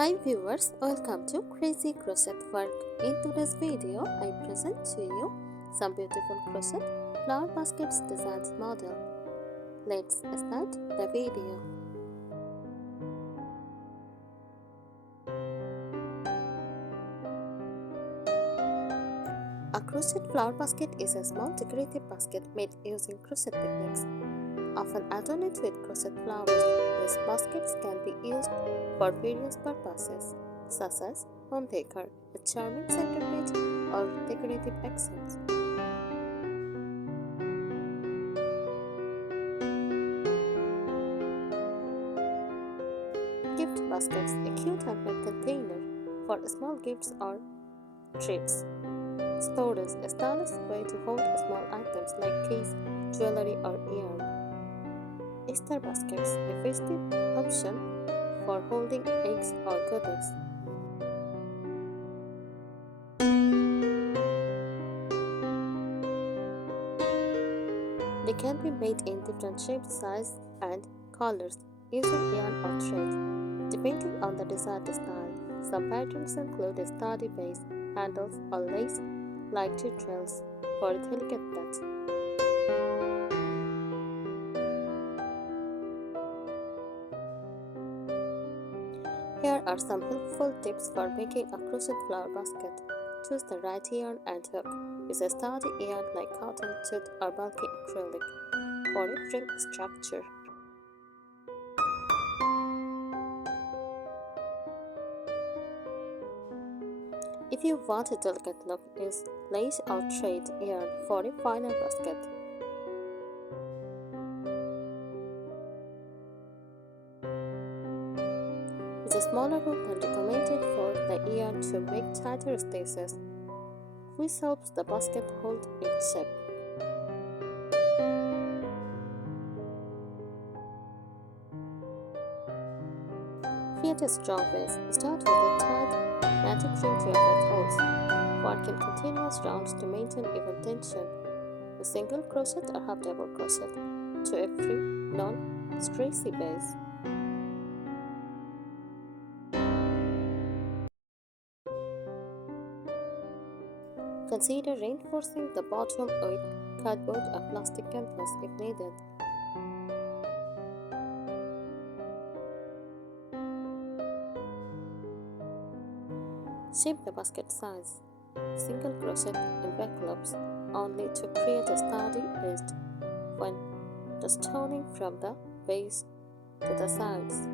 Hi viewers, welcome to Crazy Crochet World. In today's video, I present to you some beautiful crochet flower baskets designs model. Let's start the video. A crochet flower basket is a small decorative basket made using crochet techniques, often adorned with crochet flowers. These baskets can be used for various purposes, such as home decor, a charming centerpiece, or decorative accents. Gift baskets, a cute handmade container for small gifts or treats. Storage, a stylish way to hold small items like keys, jewelry, or yarn. Easter baskets, a festive option for holding eggs or goodies. They can be made in different shapes, sizes, and colors using yarn or thread, depending on the desired style. Some patterns include a sturdy base, handles, or lace-like tutorials for a delicate touch. Here are some helpful tips for making a crochet flower basket. Choose the right yarn and hook. Use a sturdy yarn like cotton, jute, or bulky acrylic for a frame structure. If you want a delicate look, use lace or thread yarn for a final basket. Use a smaller hook than recommended for the yarn to make tighter stitches. This helps the basket hold its shape. Create a strong base. Start with a tight matted ring to avoid holes. Work in continuous rounds to maintain even tension. A single crochet or half double crochet to a free, non-stressy base. Consider reinforcing the bottom with cardboard or plastic canvas if needed. Shape the basket size. Single crochet in back loops only to create a sturdy edge when just turning from the base to the sides.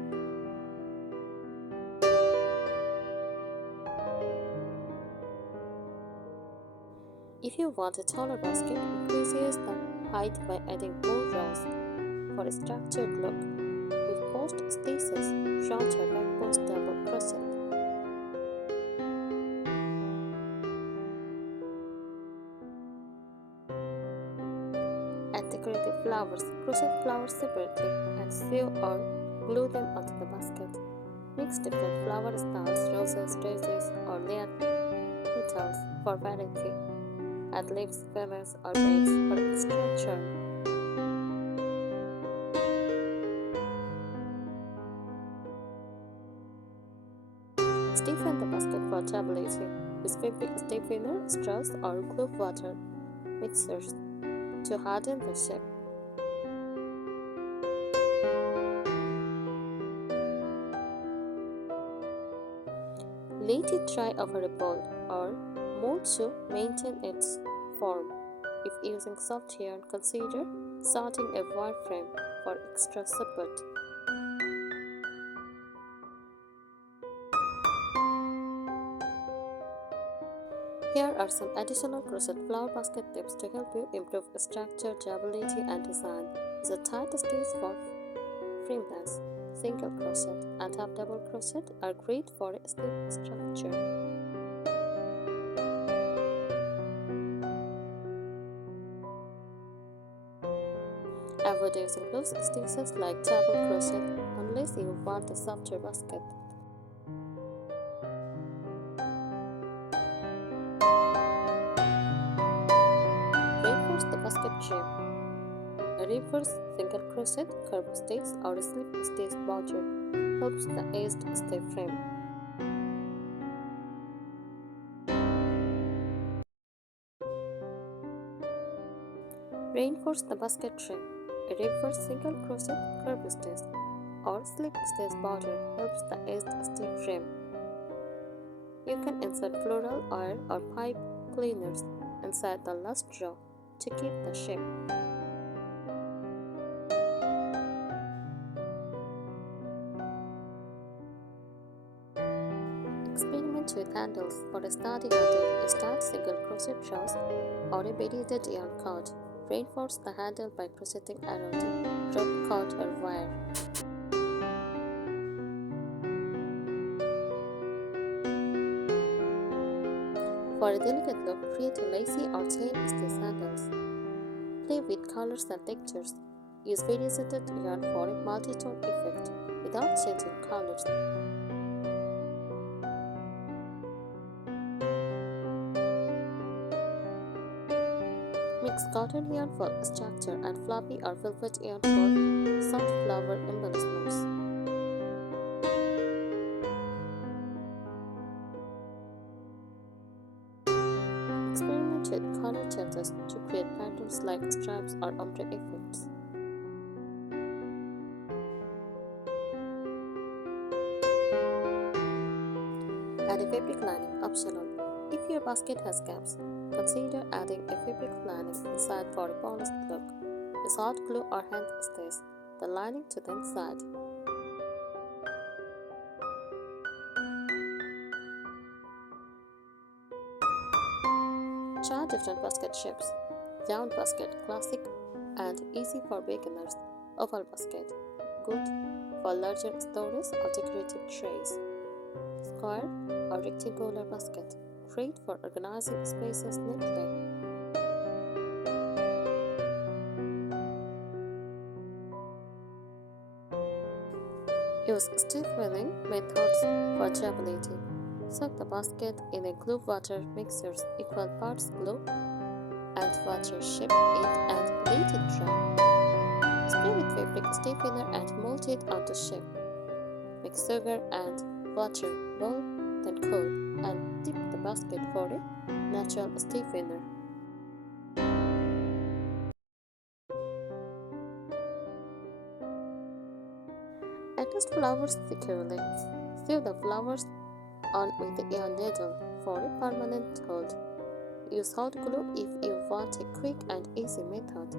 If you want a taller basket, increase the height by adding more rows for a structured look with post stitches, front or back post double crochet. Add decorative flowers. Crochet flowers separately and sew or glue them onto the basket. Mix different flower styles, roses, daisies, or layered petals for variety. Add leaves, feathers, or beads for extra charm. Stiffen the basket for durability. Use fabric stiffener, straws, or glue water mixers to harden the shape. Let it dry over a bowl or mold to maintain its form. If using soft yarn, consider starting a wireframe for extra support. Here are some additional crochet flower basket tips to help you improve structure, durability, and design. Use a tight stitch for frameless. Single crochet and half double crochet are great for a stiff structure. Avoid using loose stitches like double crochet unless you want a softer basket. Reinforce the basket trim. A reverse single crochet, curved stitch, or a slip stitch border helps the edge stay firm. Reinforce the basket trim. A reverse single crochet curved stitch or slip stitch border helps the edge stay firm. You can insert floral oil or pipe cleaners inside the last row to keep the shape. Experiment with handles. For a sturdy handle, start single crochet rows or a beaded yarn cord. Reinforce the handle by crocheting around a rope cord or wire. For a delicate look, create a lacy or chain stitch handles. Play with colors and textures. Use variegated yarn for a multi-tone effect without changing colors. Mix cotton yarn for structure and fluffy or velvet yarn for soft flower embellishments. Experiment with color changes to create patterns like stripes or ombre effects. Add a fabric lining, optional. If your basket has gaps, consider adding a fabric lining inside for a polished look. Use hot glue or hand stitch the lining to the inside. Try different basket shapes. Round basket, classic and easy for beginners. Oval basket, good for larger storage or decorative trays. Square or rectangular basket, great for organizing spaces neatly. Use stiffening methods for durability. Soak the basket in a glue water mixture, equal parts glue and water, shape it and let it dry. Spray with fabric stiffener and mold it onto shape. Mix sugar and water, boil, then cool, and dip the basket for a natural stiffener. Attach flowers securely. Sew the flowers on with the yarn needle for a permanent hold. Use hot glue if you want a quick and easy method.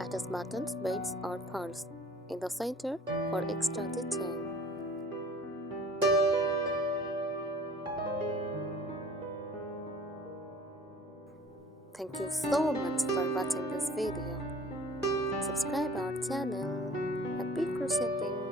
Attach buttons, beads, or pearls in the center for extra detail. Thank you so much for watching this video. Subscribe our channel. Happy crocheting!